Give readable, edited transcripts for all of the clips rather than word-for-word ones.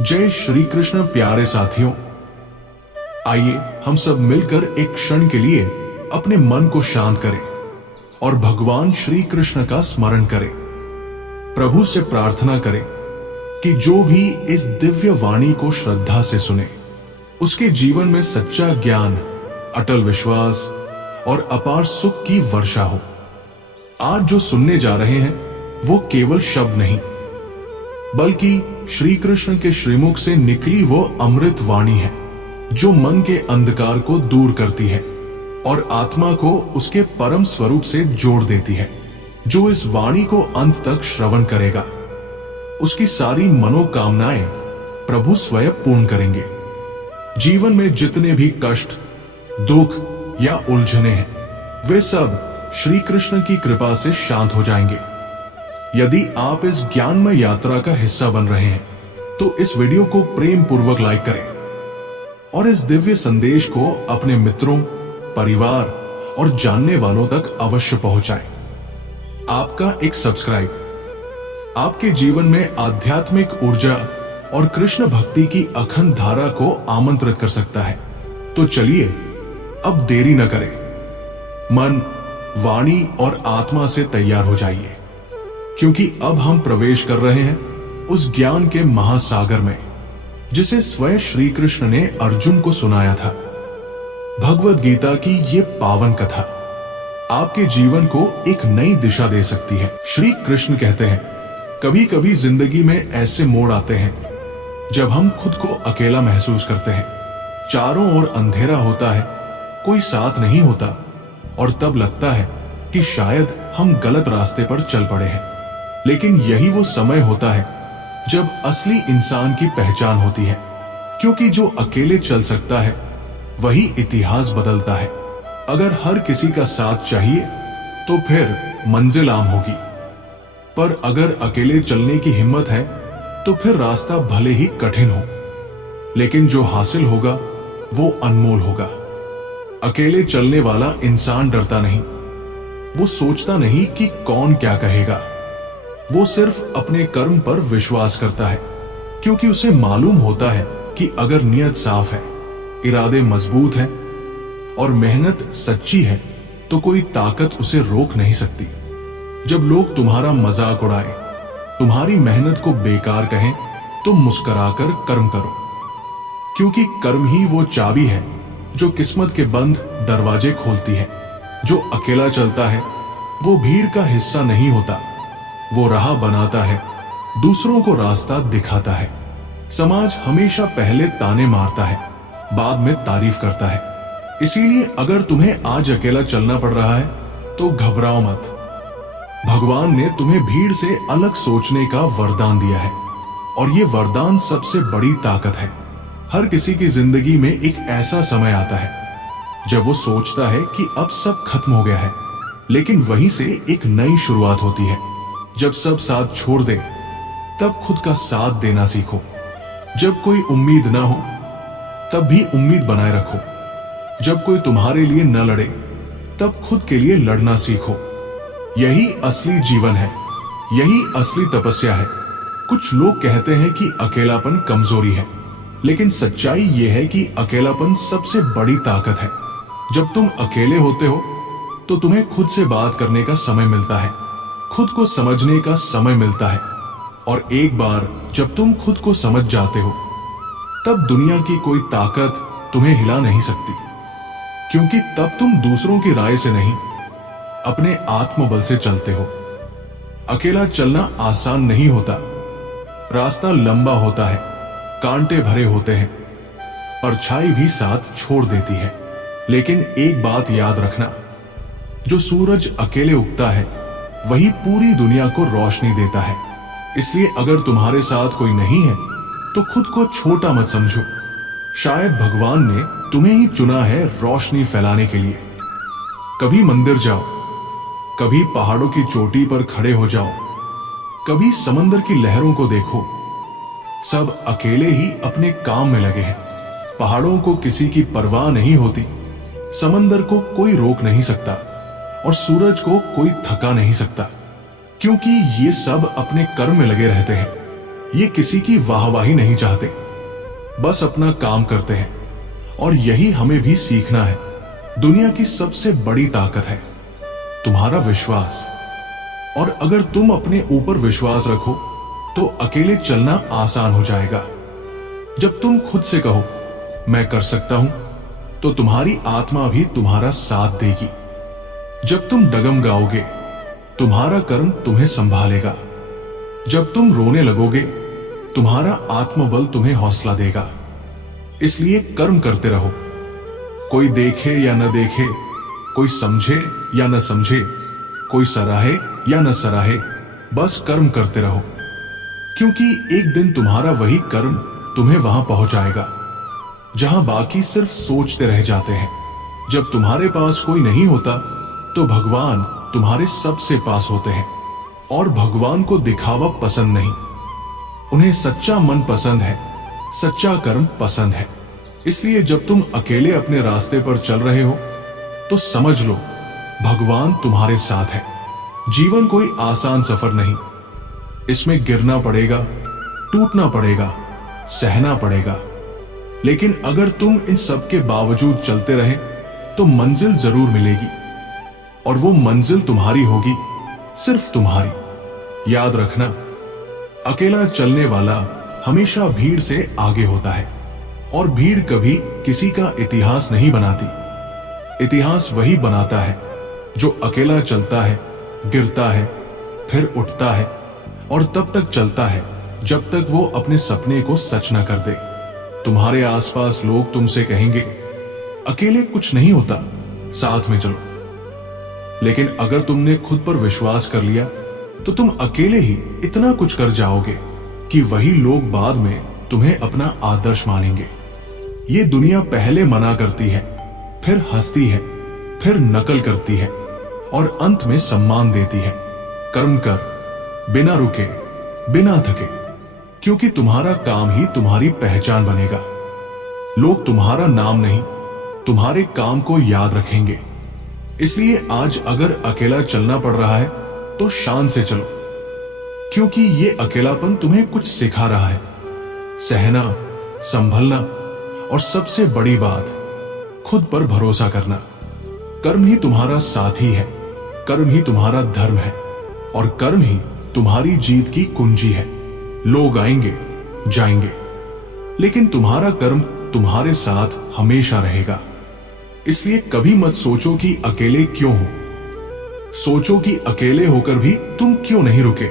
जय श्री कृष्ण प्यारे साथियों, आइए हम सब मिलकर एक क्षण के लिए अपने मन को शांत करें और भगवान श्री कृष्ण का स्मरण करें। प्रभु से प्रार्थना करें कि जो भी इस दिव्य वाणी को श्रद्धा से सुने, उसके जीवन में सच्चा ज्ञान, अटल विश्वास और अपार सुख की वर्षा हो। आज जो सुनने जा रहे हैं वो केवल शब्द नहीं, बल्कि श्री कृष्ण के श्रीमुख से निकली वो अमृत वाणी है, जो मन के अंधकार को दूर करती है और आत्मा को उसके परम स्वरूप से जोड़ देती है। जो इस वाणी को अंत तक श्रवण करेगा, उसकी सारी मनोकामनाएं प्रभु स्वयं पूर्ण करेंगे। जीवन में जितने भी कष्ट, दुख या उलझने हैं, वे सब श्री कृष्ण की कृपा से शांत हो जाएंगे। यदि आप इस ज्ञानमय यात्रा का हिस्सा बन रहे हैं, तो इस वीडियो को प्रेम पूर्वक लाइक करें और इस दिव्य संदेश को अपने मित्रों, परिवार और जानने वालों तक अवश्य पहुंचाएं। आपका एक सब्सक्राइब आपके जीवन में आध्यात्मिक ऊर्जा और कृष्ण भक्ति की अखंड धारा को आमंत्रित कर सकता है। तो चलिए अब देरी न करें, मन, वाणी और आत्मा से तैयार हो जाइए, क्योंकि अब हम प्रवेश कर रहे हैं उस ज्ञान के महासागर में जिसे स्वयं श्री कृष्ण ने अर्जुन को सुनाया था। भगवद गीता की ये पावन कथा आपके जीवन को एक नई दिशा दे सकती है। श्री कृष्ण कहते हैं, कभी कभी जिंदगी में ऐसे मोड़ आते हैं जब हम खुद को अकेला महसूस करते हैं। चारों ओर अंधेरा होता है, कोई साथ नहीं होता और तब लगता है कि शायद हम गलत रास्ते पर चल पड़े हैं। लेकिन यही वो समय होता है जब असली इंसान की पहचान होती है, क्योंकि जो अकेले चल सकता है वही इतिहास बदलता है। अगर हर किसी का साथ चाहिए तो फिर मंजिल आम होगी, पर अगर अकेले चलने की हिम्मत है तो फिर रास्ता भले ही कठिन हो, लेकिन जो हासिल होगा वो अनमोल होगा। अकेले चलने वाला इंसान डरता नहीं, वो सोचता नहीं कि कौन क्या कहेगा। वो सिर्फ अपने कर्म पर विश्वास करता है, क्योंकि उसे मालूम होता है कि अगर नियत साफ है, इरादे मजबूत हैं और मेहनत सच्ची है, तो कोई ताकत उसे रोक नहीं सकती। जब लोग तुम्हारा मजाक उड़ाए, तुम्हारी मेहनत को बेकार कहें, तो मुस्कुराकर कर्म करो, क्योंकि कर्म ही वो चाबी है जो किस्मत के बंद दरवाजे खोलती है। जो अकेला चलता है वो भीड़ का हिस्सा नहीं होता, वो राह बनाता है, दूसरों को रास्ता दिखाता है। समाज हमेशा पहले ताने मारता है, बाद में तारीफ करता है। इसीलिए अगर तुम्हें आज अकेला चलना पड़ रहा है तो घबराओ मत। भगवान ने तुम्हें भीड़ से अलग सोचने का वरदान दिया है, और ये वरदान सबसे बड़ी ताकत है। हर किसी की जिंदगी में एक ऐसा समय आता है जब वो सोचता है कि अब सब खत्म हो गया है, लेकिन वहीं से एक नई शुरुआत होती है। जब सब साथ छोड़ दे, तब खुद का साथ देना सीखो। जब कोई उम्मीद ना हो, तब भी उम्मीद बनाए रखो। जब कोई तुम्हारे लिए न लड़े, तब खुद के लिए लड़ना सीखो। यही असली जीवन है, यही असली तपस्या है। कुछ लोग कहते हैं कि अकेलापन कमजोरी है, लेकिन सच्चाई यह है कि अकेलापन सबसे बड़ी ताकत है। जब तुम अकेले होते हो तो तुम्हें खुद से बात करने का समय मिलता है, खुद को समझने का समय मिलता है, और एक बार जब तुम खुद को समझ जाते हो, तब दुनिया की कोई ताकत तुम्हें हिला नहीं सकती, क्योंकि तब तुम दूसरों की राय से नहीं, अपने आत्मबल से चलते हो। अकेला चलना आसान नहीं होता, रास्ता लंबा होता है, कांटे भरे होते हैं, परछाई भी साथ छोड़ देती है। लेकिन एक बात याद रखना, जो सूरज अकेले उगता है वही पूरी दुनिया को रोशनी देता है। इसलिए अगर तुम्हारे साथ कोई नहीं है तो खुद को छोटा मत समझो। शायद भगवान ने तुम्हें ही चुना है रोशनी फैलाने के लिए। कभी मंदिर जाओ, कभी पहाड़ों की चोटी पर खड़े हो जाओ, कभी समंदर की लहरों को देखो। सब अकेले ही अपने काम में लगे हैं। पहाड़ों को किसी की परवाह नहीं होती, समंदर को कोई रोक नहीं सकता और सूरज को कोई थका नहीं सकता, क्योंकि ये सब अपने कर्म में लगे रहते हैं। ये किसी की वाहवाही नहीं चाहते, बस अपना काम करते हैं। और यही हमें भी सीखना है। दुनिया की सबसे बड़ी ताकत है तुम्हारा विश्वास। और अगर तुम अपने ऊपर विश्वास रखो तो अकेले चलना आसान हो जाएगा। जब तुम खुद से कहो मैं कर सकता हूं, तो तुम्हारी आत्मा भी तुम्हारा साथ देगी। जब तुम डगमगाओगे, तुम्हारा कर्म तुम्हें संभालेगा। जब तुम रोने लगोगे, तुम्हारा आत्मबल तुम्हें हौसला देगा। इसलिए कर्म करते रहो। कोई देखे या न देखे, कोई समझे या न समझे, कोई सराहे या न सराहे, बस कर्म करते रहो। क्योंकि एक दिन तुम्हारा वही कर्म तुम्हें वहां पहुंचाएगा जहां बाकी सिर्फ सोचते रह जाते हैं। जब तुम्हारे पास कोई नहीं होता तो भगवान तुम्हारे सबसे पास होते हैं। और भगवान को दिखावा पसंद नहीं, उन्हें सच्चा मन पसंद है, सच्चा कर्म पसंद है। इसलिए जब तुम अकेले अपने रास्ते पर चल रहे हो तो समझ लो भगवान तुम्हारे साथ है। जीवन कोई आसान सफर नहीं, इसमें गिरना पड़ेगा, टूटना पड़ेगा, सहना पड़ेगा। लेकिन अगर तुम इन सब के बावजूद चलते रहे तो मंजिल जरूर मिलेगी। और वो मंजिल तुम्हारी होगी, सिर्फ तुम्हारी। याद रखना, अकेला चलने वाला हमेशा भीड़ से आगे होता है। और भीड़ कभी किसी का इतिहास नहीं बनाती। इतिहास वही बनाता है जो अकेला चलता है, गिरता है, फिर उठता है और तब तक चलता है जब तक वो अपने सपने को सच न कर दे। तुम्हारे आसपास लोग तुमसे कहेंगे अकेले कुछ नहीं होता, साथ में चलो। लेकिन अगर तुमने खुद पर विश्वास कर लिया तो तुम अकेले ही इतना कुछ कर जाओगे कि वही लोग बाद में तुम्हें अपना आदर्श मानेंगे। ये दुनिया पहले मना करती है, फिर हंसती है, फिर नकल करती है और अंत में सम्मान देती है। कर्म कर, बिना रुके, बिना थके, क्योंकि तुम्हारा काम ही तुम्हारी पहचान बनेगा। लोग तुम्हारा नाम नहीं, तुम्हारे काम को याद रखेंगे। इसलिए आज अगर अकेला चलना पड़ रहा है तो शान से चलो, क्योंकि ये अकेलापन तुम्हें कुछ सिखा रहा है। सहना, संभलना और सबसे बड़ी बात, खुद पर भरोसा करना। कर्म ही तुम्हारा साथी है, कर्म ही तुम्हारा धर्म है और कर्म ही तुम्हारी जीत की कुंजी है। लोग आएंगे, जाएंगे, लेकिन तुम्हारा कर्म तुम्हारे साथ हमेशा रहेगा। इसलिए कभी मत सोचो कि अकेले क्यों हो। सोचो कि अकेले होकर भी तुम क्यों नहीं रुके।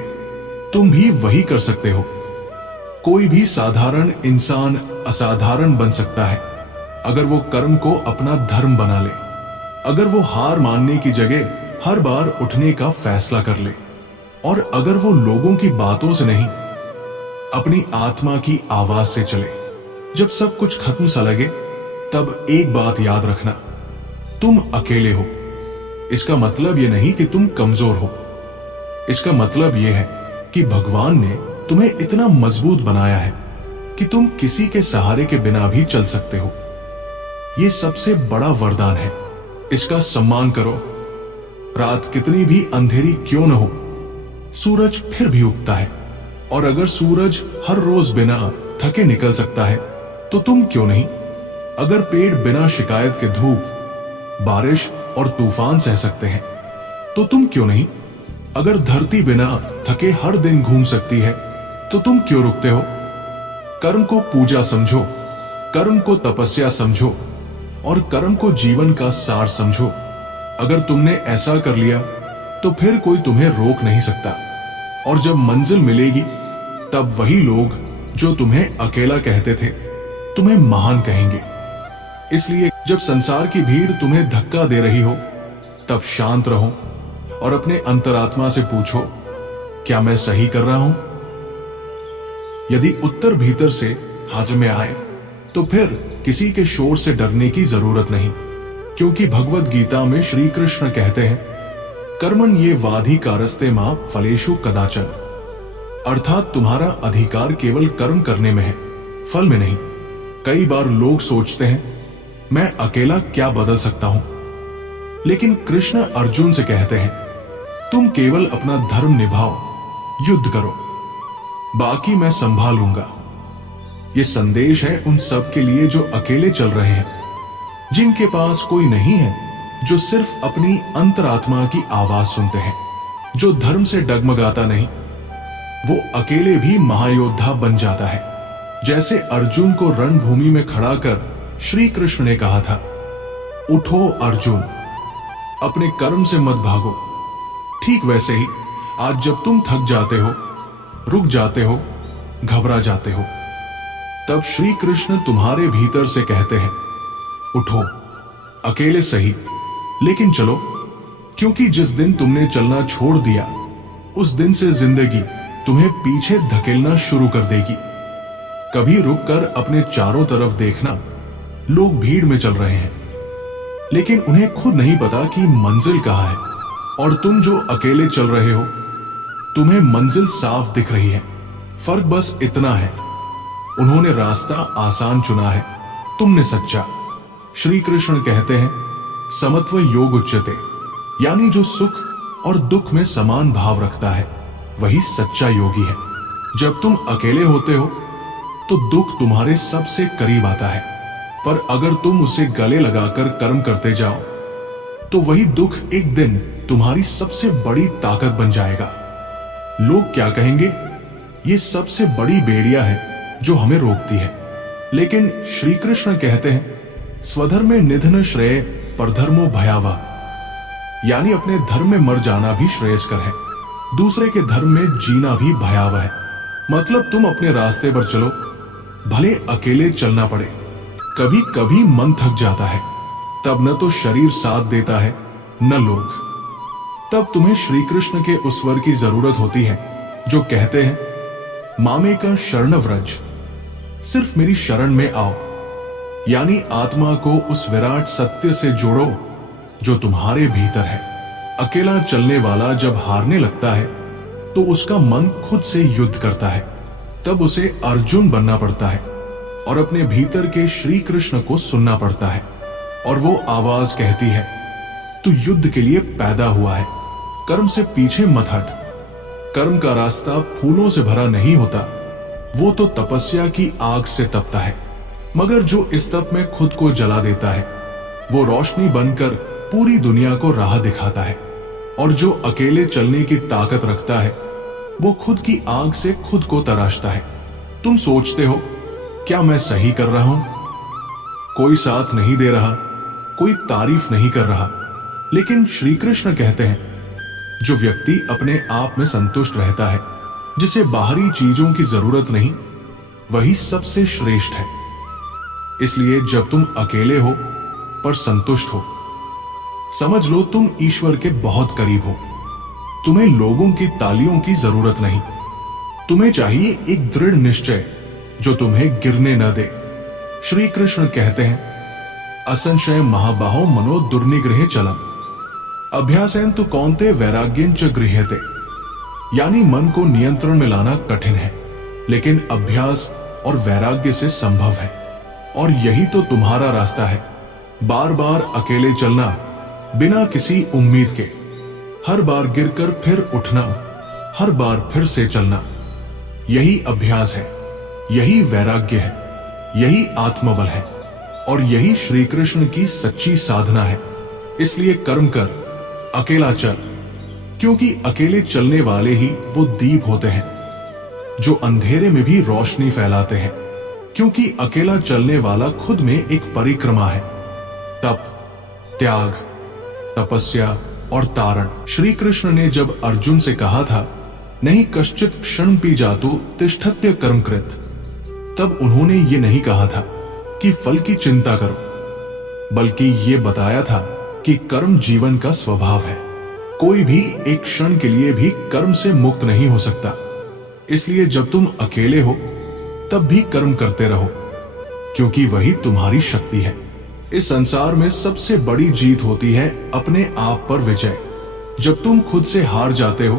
तुम भी वही कर सकते हो। कोई भी साधारण इंसान असाधारण बन सकता है अगर वो कर्म को अपना धर्म बना ले, अगर वो हार मानने की जगह हर बार उठने का फैसला कर ले, और अगर वो लोगों की बातों से नहीं अपनी आत्मा की आवाज से चले। जब सब कुछ खत्म सा लगे तब एक बात याद रखना, तुम अकेले हो। इसका मतलब यह नहीं कि तुम कमजोर हो, इसका मतलब यह है कि भगवान ने तुम्हें इतना मजबूत बनाया है कि तुम किसी के सहारे के बिना भी चल सकते हो। यह सबसे बड़ा वरदान है, इसका सम्मान करो। रात कितनी भी अंधेरी क्यों न हो, सूरज फिर भी उगता है। और अगर सूरज हर रोज बिना थके निकल सकता है तो तुम क्यों नहीं। अगर पेड़ बिना शिकायत के धूप, बारिश और तूफान सह सकते हैं तो तुम क्यों नहीं। अगर धरती बिना थके हर दिन घूम सकती है तो तुम क्यों रुकते हो। कर्म को पूजा समझो, कर्म को तपस्या समझो और कर्म को जीवन का सार समझो। अगर तुमने ऐसा कर लिया तो फिर कोई तुम्हें रोक नहीं सकता। और जब मंजिल मिलेगी तब वही लोग जो तुम्हें अकेला कहते थे तुम्हें महान कहेंगे। इसलिए जब संसार की भीड़ तुम्हें धक्का दे रही हो तब शांत रहो और अपने अंतरात्मा से पूछो, क्या मैं सही कर रहा हूं। यदि उत्तर भीतर से हाथ में आए तो फिर किसी के शोर से डरने की जरूरत नहीं, क्योंकि भगवत गीता में श्री कृष्ण कहते हैं, कर्मण ये वाधिकारस्ते मां फलेषु कदाचन। अर्थात तुम्हारा अधिकार केवल कर्म करने में है, फल में नहीं। कई बार लोग सोचते हैं मैं अकेला क्या बदल सकता हूं, लेकिन कृष्ण अर्जुन से कहते हैं तुम केवल अपना धर्म निभाओ, युद्ध करो। बाकी मैं संभालूंगा। ये संदेश है उन सब के लिए जो अकेले चल रहे हैं, जिनके पास कोई नहीं है, जो सिर्फ अपनी अंतरात्मा की आवाज सुनते हैं, जो धर्म से डगमगाता नहीं। वो अकेले भी महायोद्धा बन जाता है। जैसे अर्जुन को रणभूमि में खड़ा कर श्री कृष्ण ने कहा था, उठो अर्जुन, अपने कर्म से मत भागो। ठीक वैसे ही आज जब तुम थक जाते हो, रुक जाते हो, घबरा जाते हो, तब श्री कृष्ण तुम्हारे भीतर से कहते हैं, उठो, अकेले सही लेकिन चलो, क्योंकि जिस दिन तुमने चलना छोड़ दिया, उस दिन से जिंदगी तुम्हें पीछे धकेलना शुरू कर देगी। कभी रुककर अपने चारों तरफ देखना, लोग भीड़ में चल रहे हैं, लेकिन उन्हें खुद नहीं पता कि मंजिल कहाँ है। और तुम जो अकेले चल रहे हो, तुम्हें मंजिल साफ दिख रही है। फर्क बस इतना है, उन्होंने रास्ता आसान चुना है, तुमने सच्चा। श्री कृष्ण कहते हैं, समत्व योग उच्यते, यानी जो सुख और दुख में समान भाव रखता है, वही सच्चा योगी है। जब तुम अकेले होते हो तो दुख तुम्हारे सबसे करीब आता है, पर अगर तुम उसे गले लगाकर कर्म करते जाओ तो वही दुख एक दिन तुम्हारी सबसे बड़ी ताकत बन जाएगा। लोग क्या कहेंगे, ये सबसे बड़ी बेड़िया है जो हमें रोकती है। लेकिन श्री कृष्ण कहते हैं, स्वधर्म में निधन श्रेय परधर्मो भयावह, यानी अपने धर्म में मर जाना भी श्रेयस्कर है, दूसरे के धर्म में जीना भी भयावह है। मतलब तुम अपने रास्ते पर चलो, भले अकेले चलना पड़े। कभी कभी मन थक जाता है, तब न तो शरीर साथ देता है न लोग। तब तुम्हें श्री कृष्ण के उस वर की जरूरत होती है जो कहते हैं, मामे का शरण व्रज, सिर्फ मेरी शरण में आओ, यानी आत्मा को उस विराट सत्य से जोड़ो जो तुम्हारे भीतर है। अकेला चलने वाला जब हारने लगता है तो उसका मन खुद से युद्ध करता है, तब उसे अर्जुन बनना पड़ता है और अपने भीतर के श्री कृष्ण को सुनना पड़ता है। और वो आवाज कहती है, तू युद्ध के लिए पैदा हुआ है, कर्म से पीछे मत हट। कर्म का रास्ता फूलों से भरा नहीं होता, वो तो तपस्या की आग से तपता है। मगर जो इस तप में खुद को जला देता है, वो रोशनी बनकर पूरी दुनिया को राह दिखाता है। और जो अकेले चलने की ताकत रखता है, वो खुद की आग से खुद को तराशता है। तुम सोचते हो, क्या मैं सही कर रहा हूं? कोई साथ नहीं दे रहा, कोई तारीफ नहीं कर रहा, लेकिन श्री कृष्ण कहते हैं, जो व्यक्ति अपने आप में संतुष्ट रहता है, जिसे बाहरी चीजों की जरूरत नहीं, वही सबसे श्रेष्ठ है। इसलिए जब तुम अकेले हो पर संतुष्ट हो, समझ लो तुम ईश्वर के बहुत करीब हो। तुम्हें लोगों की तालियों की जरूरत नहीं, तुम्हें चाहिए एक दृढ़ निश्चय जो तुम्हें गिरने न दे। श्री कृष्ण कहते हैं, असंशय महाबाहो मनो दुर्निग्रहे चलम, अभ्यासेन तु कौन्ते वैराग्यं च गृह्यते, यानी मन को नियंत्रण में लाना कठिन है, लेकिन अभ्यास और वैराग्य से संभव है। और यही तो तुम्हारा रास्ता है, बार बार अकेले चलना बिना किसी उम्मीद के, हर बार गिरकर फिर उठना, हर बार फिर से चलना। यही अभ्यास है, यही वैराग्य है, यही आत्मबल है, और यही श्री कृष्ण की सच्ची साधना है। इसलिए कर्म कर, अकेला चल, क्योंकि अकेले चलने वाले ही वो दीप होते हैं जो अंधेरे में भी रोशनी फैलाते हैं। क्योंकि अकेला चलने वाला खुद में एक परिक्रमा है, तप, त्याग, तपस्या और तारण। श्री कृष्ण ने जब अर्जुन से कहा था, नहीं कश्चित क्षण पी जातु तिष्ठत्य कर्मकृत, तब उन्होंने ये नहीं कहा था कि फल की चिंता करो, बल्कि ये बताया था कि कर्म जीवन का स्वभाव है। कोई भी एक क्षण के लिए भी कर्म से मुक्त नहीं हो सकता। इसलिए जब तुम अकेले हो तब भी कर्म करते रहो, क्योंकि वही तुम्हारी शक्ति है। इस संसार में सबसे बड़ी जीत होती है अपने आप पर विजय। जब तुम खुद से हार जाते हो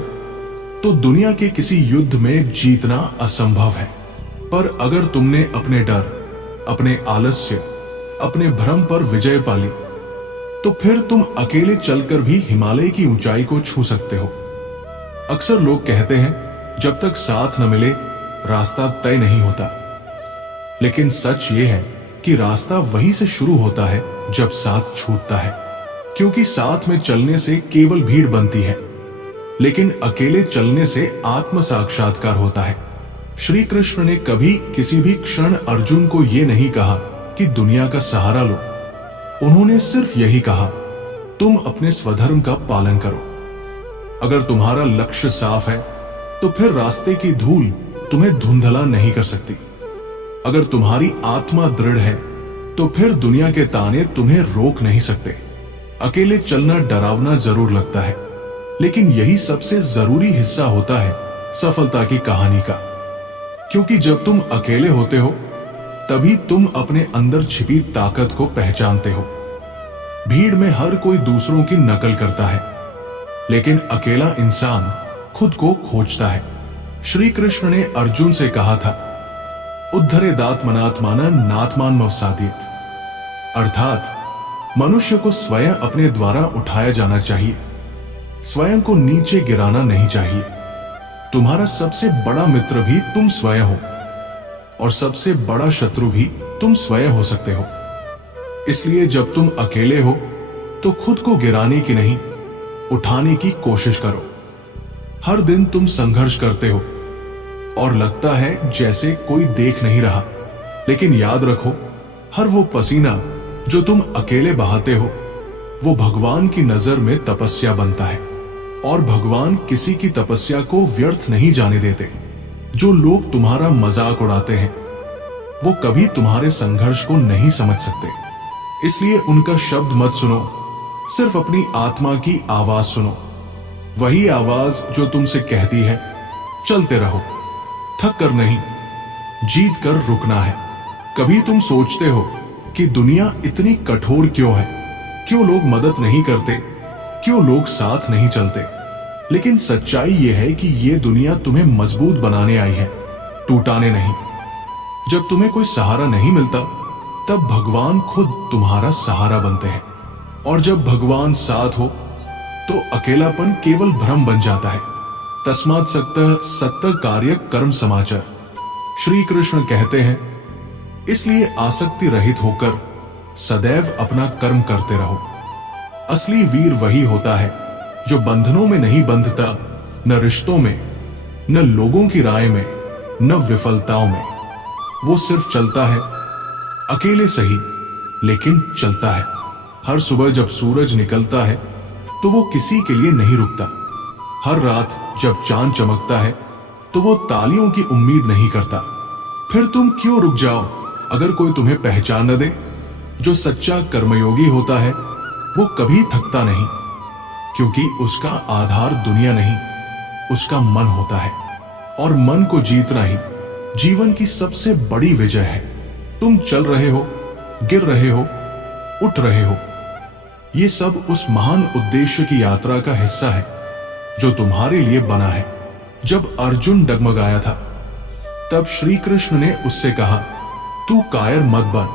तो दुनिया के किसी युद्ध में जीतना असंभव है। पर अगर तुमने अपने डर, अपने आलस्य, अपने भ्रम पर विजय पाली, तो फिर तुम अकेले चलकर भी हिमालय की ऊंचाई को छू सकते हो। अक्सर लोग कहते हैं, जब तक साथ न मिले रास्ता तय नहीं होता। लेकिन सच ये है कि रास्ता वहीं से शुरू होता है जब साथ छूटता है, क्योंकि साथ में चलने से केवल भीड़ बनती है, लेकिन अकेले चलने से आत्म साक्षात्कार होता है। श्री कृष्ण ने कभी किसी भी क्षण अर्जुन को यह नहीं कहा कि दुनिया का सहारा लो। उन्होंने सिर्फ यही कहा, तुम अपने स्वधर्म का पालन करो। अगर तुम्हारा लक्ष्य साफ है तो फिर रास्ते की धूल तुम्हें धुंधला नहीं कर सकती। अगर तुम्हारी आत्मा दृढ़ है तो फिर दुनिया के ताने तुम्हें रोक नहीं सकते। अकेले चलना डरावना जरूर लगता है, लेकिन यही सबसे जरूरी हिस्सा होता है सफलता की कहानी का। क्योंकि जब तुम अकेले होते हो तभी तुम अपने अंदर छिपी ताकत को पहचानते हो। भीड़ में हर कोई दूसरों की नकल करता है, लेकिन अकेला इंसान खुद को खोजता है। श्री कृष्ण ने अर्जुन से कहा था, उद्धरेदात्मनात्मानं नात्मानमवसादेत, अर्थात मनुष्य को स्वयं अपने द्वारा उठाया जाना चाहिए, स्वयं को नीचे गिराना नहीं चाहिए। तुम्हारा सबसे बड़ा मित्र भी तुम स्वयं हो और सबसे बड़ा शत्रु भी तुम स्वयं हो सकते हो। इसलिए जब तुम अकेले हो तो खुद को गिराने की नहीं, उठाने की कोशिश करो। हर दिन तुम संघर्ष करते हो और लगता है जैसे कोई देख नहीं रहा, लेकिन याद रखो, हर वो पसीना जो तुम अकेले बहाते हो वो भगवान की नजर में तपस्या बनता है, और भगवान किसी की तपस्या को व्यर्थ नहीं जाने देते। जो लोग तुम्हारा मजाक उड़ाते हैं वो कभी तुम्हारे संघर्ष को नहीं समझ सकते, इसलिए उनका शब्द मत सुनो, सिर्फ अपनी आत्मा की आवाज सुनो। वही आवाज जो तुमसे कहती है, चलते रहो, थक कर नहीं, जीत कर रुकना है। कभी तुम सोचते हो कि दुनिया इतनी कठोर क्यों है, क्यों लोग मदद नहीं करते, क्यों लोग साथ नहीं चलते। लेकिन सच्चाई यह है कि यह दुनिया तुम्हें मजबूत बनाने आई है, टूटाने नहीं। जब तुम्हें कोई सहारा नहीं मिलता तब भगवान खुद तुम्हारा सहारा बनते हैं, और जब भगवान साथ हो तो अकेलापन केवल भ्रम बन जाता है। तस्मात् सक्तः सत्तर कार्य कर्म समाचार, श्री कृष्ण कहते हैं, इसलिए आसक्ति रहित होकर सदैव अपना कर्म करते रहो। असली वीर वही होता है जो बंधनों में नहीं बंधता, न रिश्तों में, न लोगों की राय में, न विफलताओं में। वो सिर्फ चलता है, अकेले सही, लेकिन चलता है। हर सुबह जब सूरज निकलता है तो वो किसी के लिए नहीं रुकता। हर रात जब चांद चमकता है तो वो तालियों की उम्मीद नहीं करता। फिर तुम क्यों रुक जाओ अगर कोई तुम्हें पहचान न दे। जो सच्चा कर्मयोगी होता है वो कभी थकता नहीं, क्योंकि उसका आधार दुनिया नहीं, उसका मन होता है, और मन को जीतना ही जीवन की सबसे बड़ी विजय है। तुम चल रहे हो, गिर रहे हो, उठ रहे हो, ये सब उस महान उद्देश्य की यात्रा का हिस्सा है जो तुम्हारे लिए बना है। जब अर्जुन डगमगाया था तब श्री कृष्ण ने उससे कहा, तू कायर मत बन,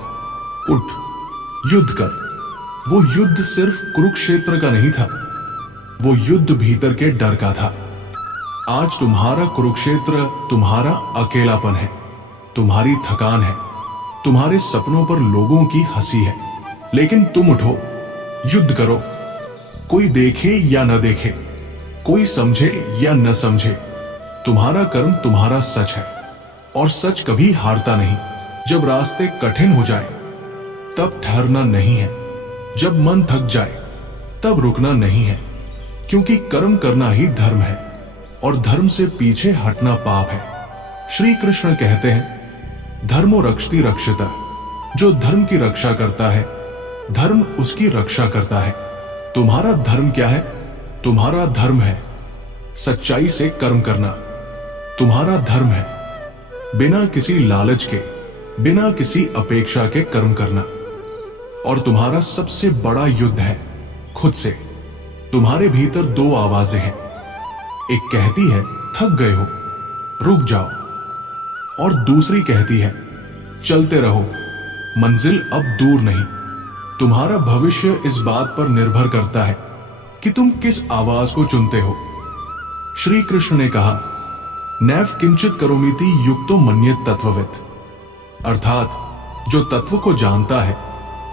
उठ, युद्ध कर। वो युद्ध सिर्फ कुरुक्षेत्र का नहीं था, वो युद्ध भीतर के डर का था। आज तुम्हारा कुरुक्षेत्र तुम्हारा अकेलापन है, तुम्हारी थकान है, तुम्हारे सपनों पर लोगों की हंसी है। लेकिन तुम उठो, युद्ध करो। कोई देखे या न देखे, कोई समझे या न समझे, तुम्हारा कर्म तुम्हारा सच है, और सच कभी हारता नहीं। जब रास्ते कठिन हो जाए तब ठहरना नहीं है, जब मन थक जाए तब रुकना नहीं है, क्योंकि कर्म करना ही धर्म है और धर्म से पीछे हटना पाप है। श्री कृष्ण कहते हैं, धर्मो रक्षति रक्षिता, जो धर्म की रक्षा करता है धर्म उसकी रक्षा करता है। तुम्हारा धर्म क्या है? तुम्हारा धर्म है सच्चाई से कर्म करना। तुम्हारा धर्म है बिना किसी लालच के, बिना किसी अपेक्षा के कर्म करना। और तुम्हारा सबसे बड़ा युद्ध है खुद से। तुम्हारे भीतर दो आवाजें हैं, एक कहती है थक गए हो, रुक जाओ, और दूसरी कहती है चलते रहो, मंजिल अब दूर नहीं। तुम्हारा भविष्य इस बात पर निर्भर करता है कि तुम किस आवाज को चुनते हो। श्री कृष्ण ने कहा, नैव किंचित करोमीति युक्तो मन्येत तत्ववित्। अर्थात जो तत्व को जानता है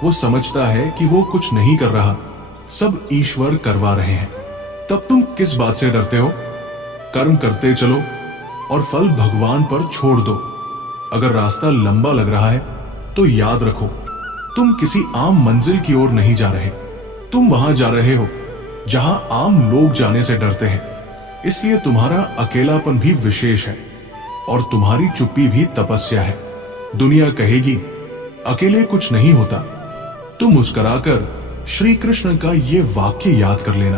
वो समझता है कि वो कुछ नहीं कर रहा, सब ईश्वर करवा रहे हैं। तब तुम किस बात से डरते हो? कर्म करते चलो और फल भगवान पर छोड़ दो। अगर रास्ता लंबा लग रहा है तो याद रखो, तुम किसी आम मंजिल की ओर नहीं जा रहे। तुम वहां जा रहे हो जहां आम लोग जाने से डरते हैं। इसलिए तुम्हारा अकेलापन भी विशेष है और तुम्हारी चुप्पी भी तपस्या है। दुनिया कहेगी अकेले कुछ नहीं होता। तुम मुस्कुराकर श्री कृष्ण का ये वाक्य याद कर लेना,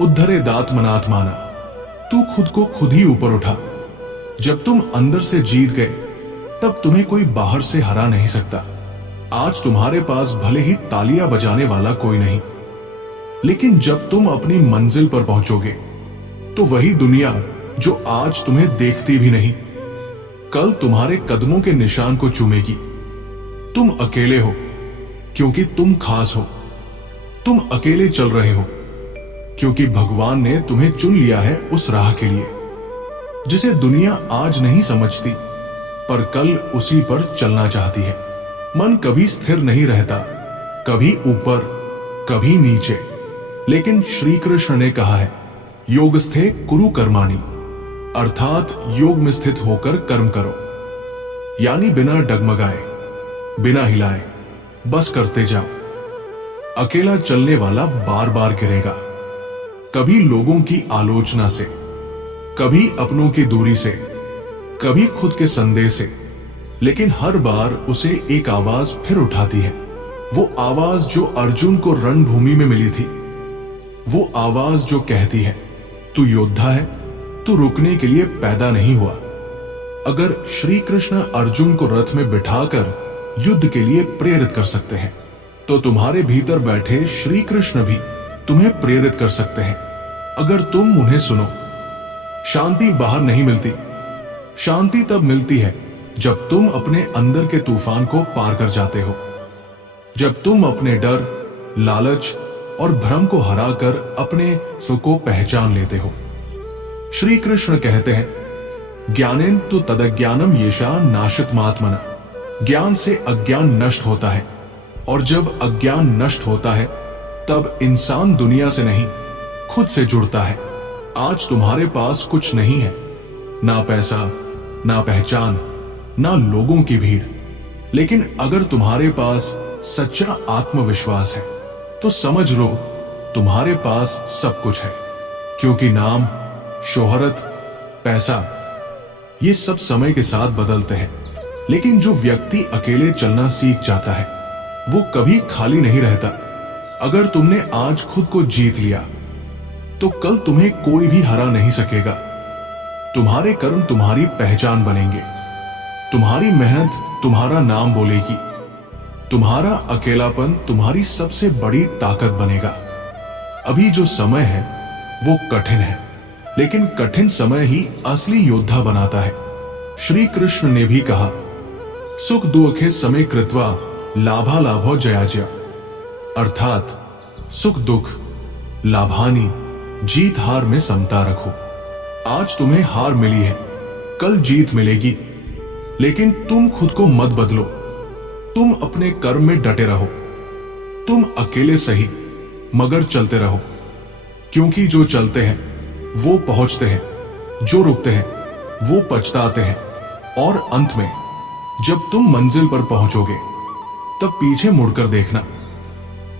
उद्धरे दात्मनात्माना। तू खुद को खुद ही ऊपर उठा। जब तुम अंदर से जीत गए तब तुम्हें कोई बाहर से हरा नहीं सकता। आज तुम्हारे पास भले ही तालियां बजाने वाला कोई नहीं, लेकिन जब तुम अपनी मंजिल पर पहुंचोगे तो वही दुनिया जो आज तुम्हें देखती भी नहीं, कल तुम्हारे कदमों के निशान को चूमेगी। तुम अकेले हो क्योंकि तुम खास हो। तुम अकेले चल रहे हो क्योंकि भगवान ने तुम्हें चुन लिया है उस राह के लिए जिसे दुनिया आज नहीं समझती, पर कल उसी पर चलना चाहती है। मन कभी स्थिर नहीं रहता, कभी ऊपर कभी नीचे, लेकिन श्री कृष्ण ने कहा है योगस्थे कुरु कर्माणि, अर्थात योग में स्थित होकर कर्म करो। यानी बिना डगमगाए, बिना हिलाए, बस करते जाओ। अकेला चलने वाला बार बार गिरेगा, कभी लोगों की आलोचना से, कभी अपनों की दूरी से, कभी खुद के संदेह से, लेकिन हर बार उसे एक आवाज फिर उठाती है। वो आवाज जो अर्जुन को रणभूमि में मिली थी, वो आवाज जो कहती है तू योद्धा है, तू रुकने के लिए पैदा नहीं हुआ। अगर श्री कृष्ण अर्जुन को रथ में बिठाकर युद्ध के लिए प्रेरित कर सकते हैं तो तुम्हारे भीतर बैठे श्री कृष्ण भी तुम्हें प्रेरित कर सकते हैं, अगर तुम उन्हें सुनो। शांति बाहर नहीं मिलती, शांति तब मिलती है जब तुम अपने अंदर के तूफान को पार कर जाते हो, जब तुम अपने डर, लालच और भ्रम को हराकर अपने सुख को पहचान लेते हो। श्री कृष्ण कहते हैं ज्ञानेन तु तदज्ञानम येषा नाशितमात्मना। ज्ञान से अज्ञान नष्ट होता है, और जब अज्ञान नष्ट होता है तब इंसान दुनिया से नहीं खुद से जुड़ता है। आज तुम्हारे पास कुछ नहीं है, ना पैसा, ना पहचान, ना लोगों की भीड़, लेकिन अगर तुम्हारे पास सच्चा आत्मविश्वास है तो समझ लो तुम्हारे पास सब कुछ है। क्योंकि नाम, शोहरत, पैसा ये सब समय के साथ बदलते हैं, लेकिन जो व्यक्ति अकेले चलना सीख जाता है वो कभी खाली नहीं रहता। अगर तुमने आज खुद को जीत लिया तो कल तुम्हें कोई भी हरा नहीं सकेगा। तुम्हारे कर्म तुम्हारी पहचान बनेंगे, तुम्हारी मेहनत तुम्हारा नाम बोलेगी, तुम्हारा अकेलापन तुम्हारी सबसे बड़ी ताकत बनेगा। अभी जो समय है वो कठिन है, लेकिन कठिन समय ही असली योद्धा बनाता है। श्री कृष्ण ने भी कहा सुख दुखे समय कृत्वा लाभा लाभो जयाजय, अर्थात सुख दुख, लाभानी, जीत हार में समता रखो। आज तुम्हें हार मिली है, कल जीत मिलेगी, लेकिन तुम खुद को मत बदलो। तुम अपने कर्म में डटे रहो। तुम अकेले सही मगर चलते रहो, क्योंकि जो चलते हैं वो पहुंचते हैं, जो रुकते हैं वो पछताते हैं। और अंत में जब तुम मंजिल पर पहुंचोगे तब पीछे मुड़कर देखना,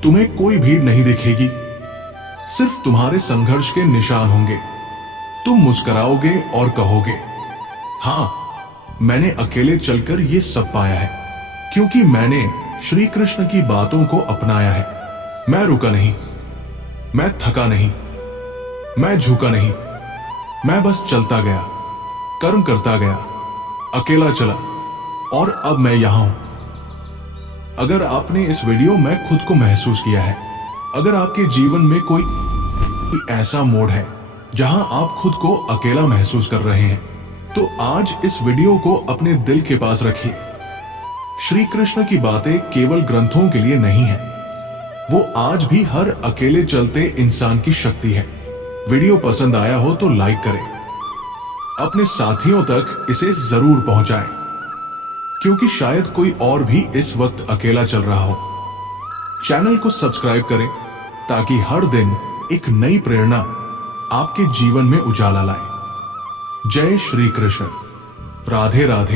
तुम्हें कोई भीड़ नहीं दिखेगी, सिर्फ तुम्हारे संघर्ष के निशान होंगे। तुम मुस्कुराओगे और कहोगे हां, मैंने अकेले चलकर ये सब पाया है, क्योंकि मैंने श्री कृष्ण की बातों को अपनाया है। मैं रुका नहीं, मैं थका नहीं, मैं झुका नहीं, मैं बस चलता गया, कर्म करता गया, अकेला चला, और अब मैं यहां हूं। अगर आपने इस वीडियो में खुद को महसूस किया है, अगर आपके जीवन में कोई ऐसा मोड़ है जहां आप खुद को अकेला महसूस कर रहे हैं, तो आज इस वीडियो को अपने दिल के पास रखिए। श्री कृष्ण की बातें केवल ग्रंथों के लिए नहीं है, वो आज भी हर अकेले चलते इंसान की शक्ति है। वीडियो पसंद आया हो तो लाइक करें, अपने साथियों तक इसे जरूर पहुंचाएं, क्योंकि शायद कोई और भी इस वक्त अकेला चल रहा हो। चैनल को सब्सक्राइब करें ताकि हर दिन एक नई प्रेरणा आपके जीवन में उजाला लाए। जय श्री कृष्ण। राधे राधे।